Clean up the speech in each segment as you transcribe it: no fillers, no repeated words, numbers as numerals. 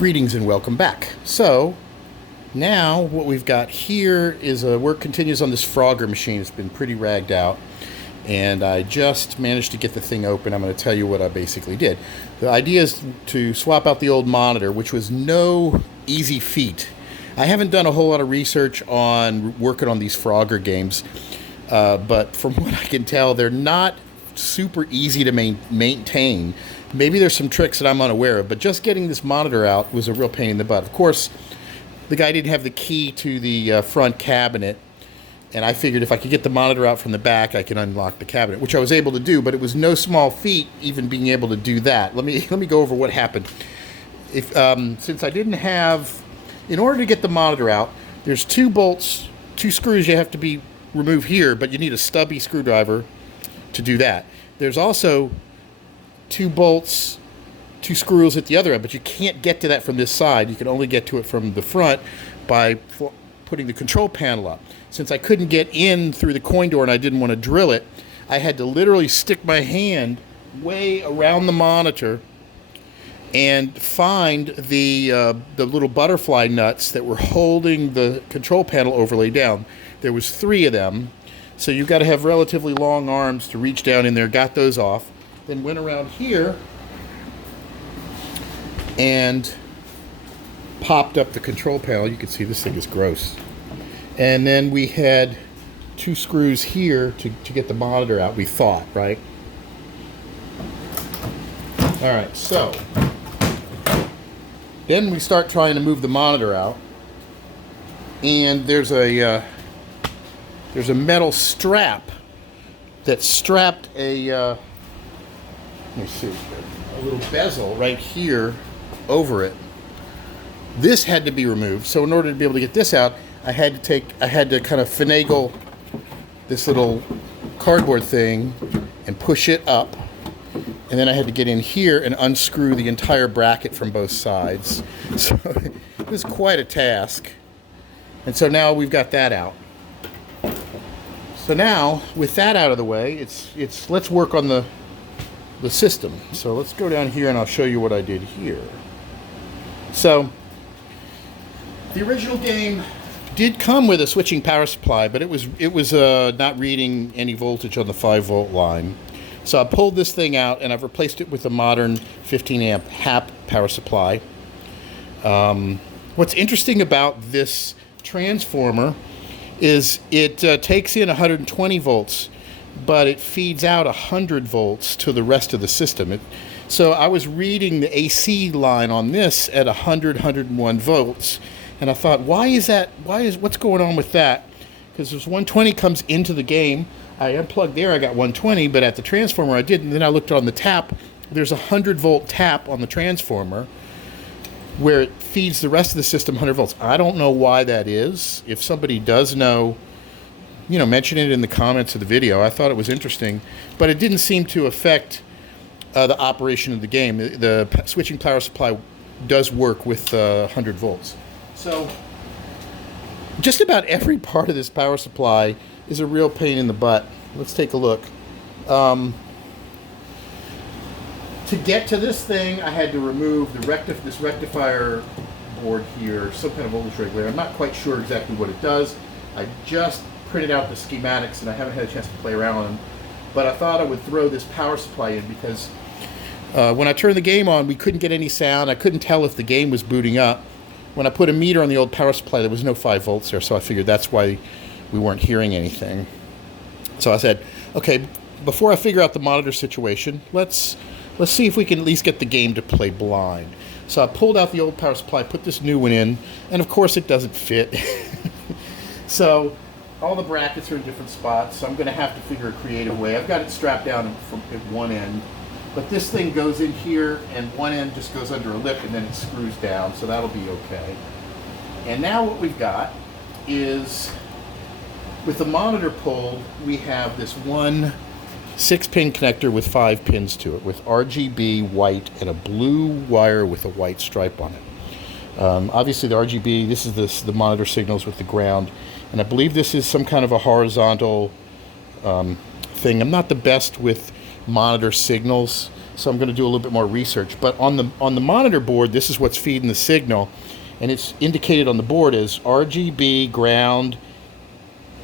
Greetings and welcome back. So now what we've got here is work continues on this Frogger machine. It's been pretty ragged out, and I just managed to get the thing open. I'm going to tell you what I basically did. The idea is to swap out the old monitor, which was no easy feat. I haven't done a whole lot of research on working on these Frogger games, but from what I can tell, they're not super easy to maintain. Maybe there's some tricks that I'm unaware of, but just getting this monitor out was a real pain in the butt. Of course, the guy didn't have the key to the front cabinet, and I figured if I could get the monitor out from the back, I could unlock the cabinet, which I was able to do, but it was no small feat even being able to do that. Let me go over what happened. Since I didn't have, in order to get the monitor out, there's two bolts, two screws you have to be removed here, but you need a stubby screwdriver to do that. There's also two bolts, two screws at the other end, but you can't get to that from this side. You can only get to it from the front by putting the control panel up. Since I couldn't get in through the coin door and I didn't want to drill it, I had to literally stick my hand way around the monitor and find the little butterfly nuts that were holding the control panel overlay down. There was 3 of them, so you've got to have relatively long arms to reach down in there. Got those off. Then went around here and popped up the control panel. You can see this thing is gross. And then we had 2 screws here to get the monitor out, we thought, right? All right, so then we start trying to move the monitor out, and there's a metal strap that strapped a let me see, a little bezel right here over it. This had to be removed. So in order to be able to get this out, I had to kind of finagle this little cardboard thing and push it up. And then I had to get in here and unscrew the entire bracket from both sides. So it was quite a task. And so now we've got that out. So now, with that out of the way, let's work on the system. So let's go down here and I'll show you what I did here. So the original game did come with a switching power supply, but it was not reading any voltage on the 5-volt line. So I pulled this thing out and I've replaced it with a modern 15 amp HAP power supply. What's interesting about this transformer is it takes in 120 volts, but it feeds out 100 volts to the rest of the system. So I was reading the AC line on this at 101 volts, and I thought, what's going on with that? Because there's 120 comes into the game. I unplugged there, I got 120, but at the transformer I didn't. Then I looked on the tap, there's a 100-volt tap on the transformer where it feeds the rest of the system 100 volts. I don't know why that is. If somebody does know, mention it in the comments of the video. I thought it was interesting, but it didn't seem to affect the operation of the game. The switching power supply does work with 100 volts. So just about every part of this power supply is a real pain in the butt. Let's take a look. To get to this thing, I had to remove this rectifier board here, some kind of voltage regulator. I'm not quite sure exactly what it does. I just printed out the schematics and I haven't had a chance to play around with them. But I thought I would throw this power supply in because when I turned the game on, we couldn't get any sound. I couldn't tell if the game was booting up. When I put a meter on the old power supply, there was no 5 volts there, so I figured that's why we weren't hearing anything. So I said, okay, before I figure out the monitor situation, let's see if we can at least get the game to play blind. So I pulled out the old power supply, put this new one in, and of course it doesn't fit. So all the brackets are in different spots, so I'm going to have to figure a creative way. I've got it strapped down at one end, but this thing goes in here, and one end just goes under a lip, and then it screws down, so that'll be okay. And now what we've got is, with the monitor pulled, we have this one 6-pin connector with 5 pins to it, with RGB white and a blue wire with a white stripe on it. Obviously the RGB, this is the monitor signals with the ground, and I believe this is some kind of a horizontal thing. I'm not the best with monitor signals. so I'm going to do a little bit more research. But on the monitor board, this is what's feeding the signal, and it's indicated on the board as RGB, ground,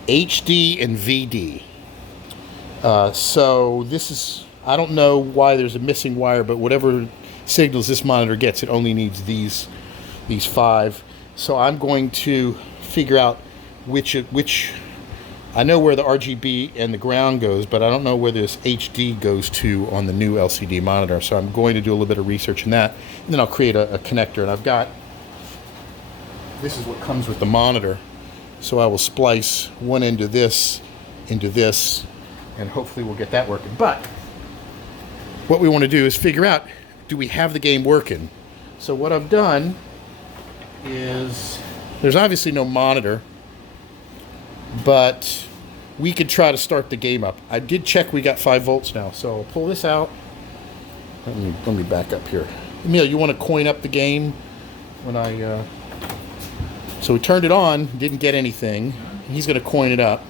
HD, and VD. So this is, I don't know why there's a missing wire, but whatever signals this monitor gets, it only needs these 5. So I'm going to figure out which I know where the RGB and the ground goes, but I don't know where this HD goes to on the new LCD monitor. So I'm going to do a little bit of research in that, and then I'll create a connector. And I've got, this is what comes with the monitor. So I will splice one end of this into this, and hopefully we'll get that working. But what we want to do is figure out, do we have the game working? So what I've done is, there's obviously no monitor, but we could try to start the game up. I did check we got 5 volts now, so I'll pull this out. Let me back up here. Emil, you want to coin up the game? So we turned it on, didn't get anything. He's going to coin it up.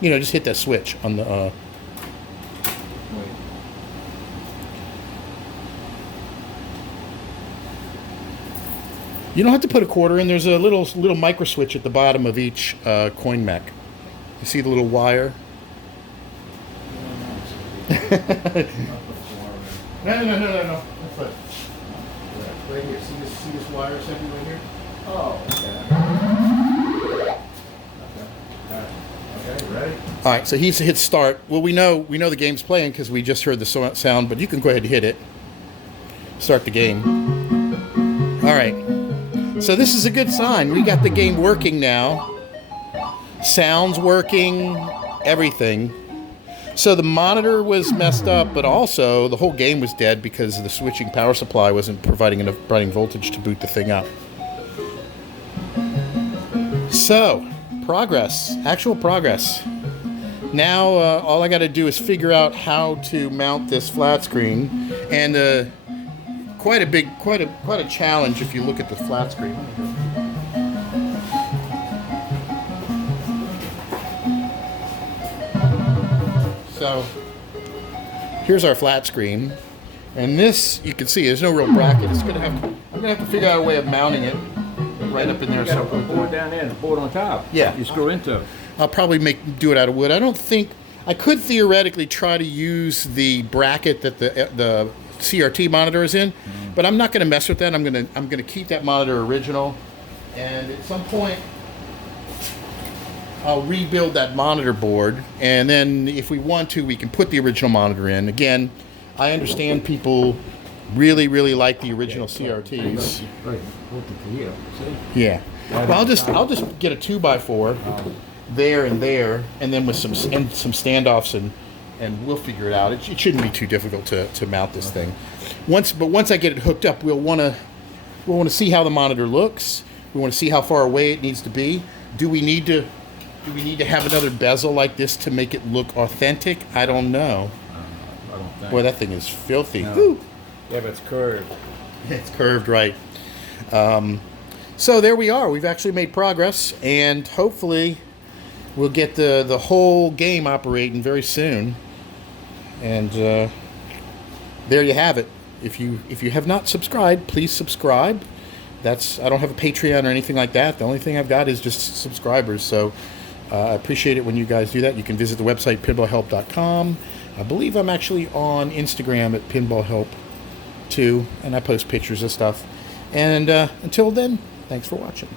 You know, just hit that switch on the... You don't have to put a quarter in. There's a little micro switch at the bottom of each coin mech. You see the little wire? No. That's it. Right here. See this wire segment right here? Oh. Okay. Ready? All right. So he's hit start. Well, we know the game's playing because we just heard the sound. But you can go ahead and hit it. Start the game. All right. So this is a good sign. We got the game working now. Sound's working, everything. So the monitor was messed up, but also the whole game was dead because the switching power supply wasn't providing enough running voltage to boot the thing up. So, progress, actual progress. Now all I got to do is figure out how to mount this flat screen, and quite a challenge if you look at the flat screen. So here's our flat screen, and this, you can see there's no real bracket. I'm gonna have to figure out a way of mounting it right up in there. You got a board down there and a board on top. Yeah, you screw into it. I'll probably do it out of wood. I don't think I could theoretically try to use the bracket that the CRT monitor is in, but I'm not going to mess with that. I'm going to keep that monitor original, and at some point I'll rebuild that monitor board, and then if we want to, we can put the original monitor in. Again, I understand people really like the original CRTs. Yeah. Well, I'll just get a 2x4 there and there, and then with some standoffs, and we'll figure it out. It shouldn't be too difficult to mount this thing. Once I get it hooked up, we'll want to see how the monitor looks. We want to see how far away it needs to be. Do we need to have another bezel like this to make it look authentic? I don't know. I don't think. Boy, that thing is filthy. No. Yeah, but it's curved. It's curved, right. So there we are. We've actually made progress, and hopefully we'll get the whole game operating very soon. And there you have it. If you have not subscribed, please subscribe. I don't have a Patreon or anything like that. The only thing I've got is just subscribers. So I appreciate it when you guys do that. You can visit the website pinballhelp.com. I believe I'm actually on Instagram at pinballhelp too, and I post pictures of stuff. And until then, thanks for watching.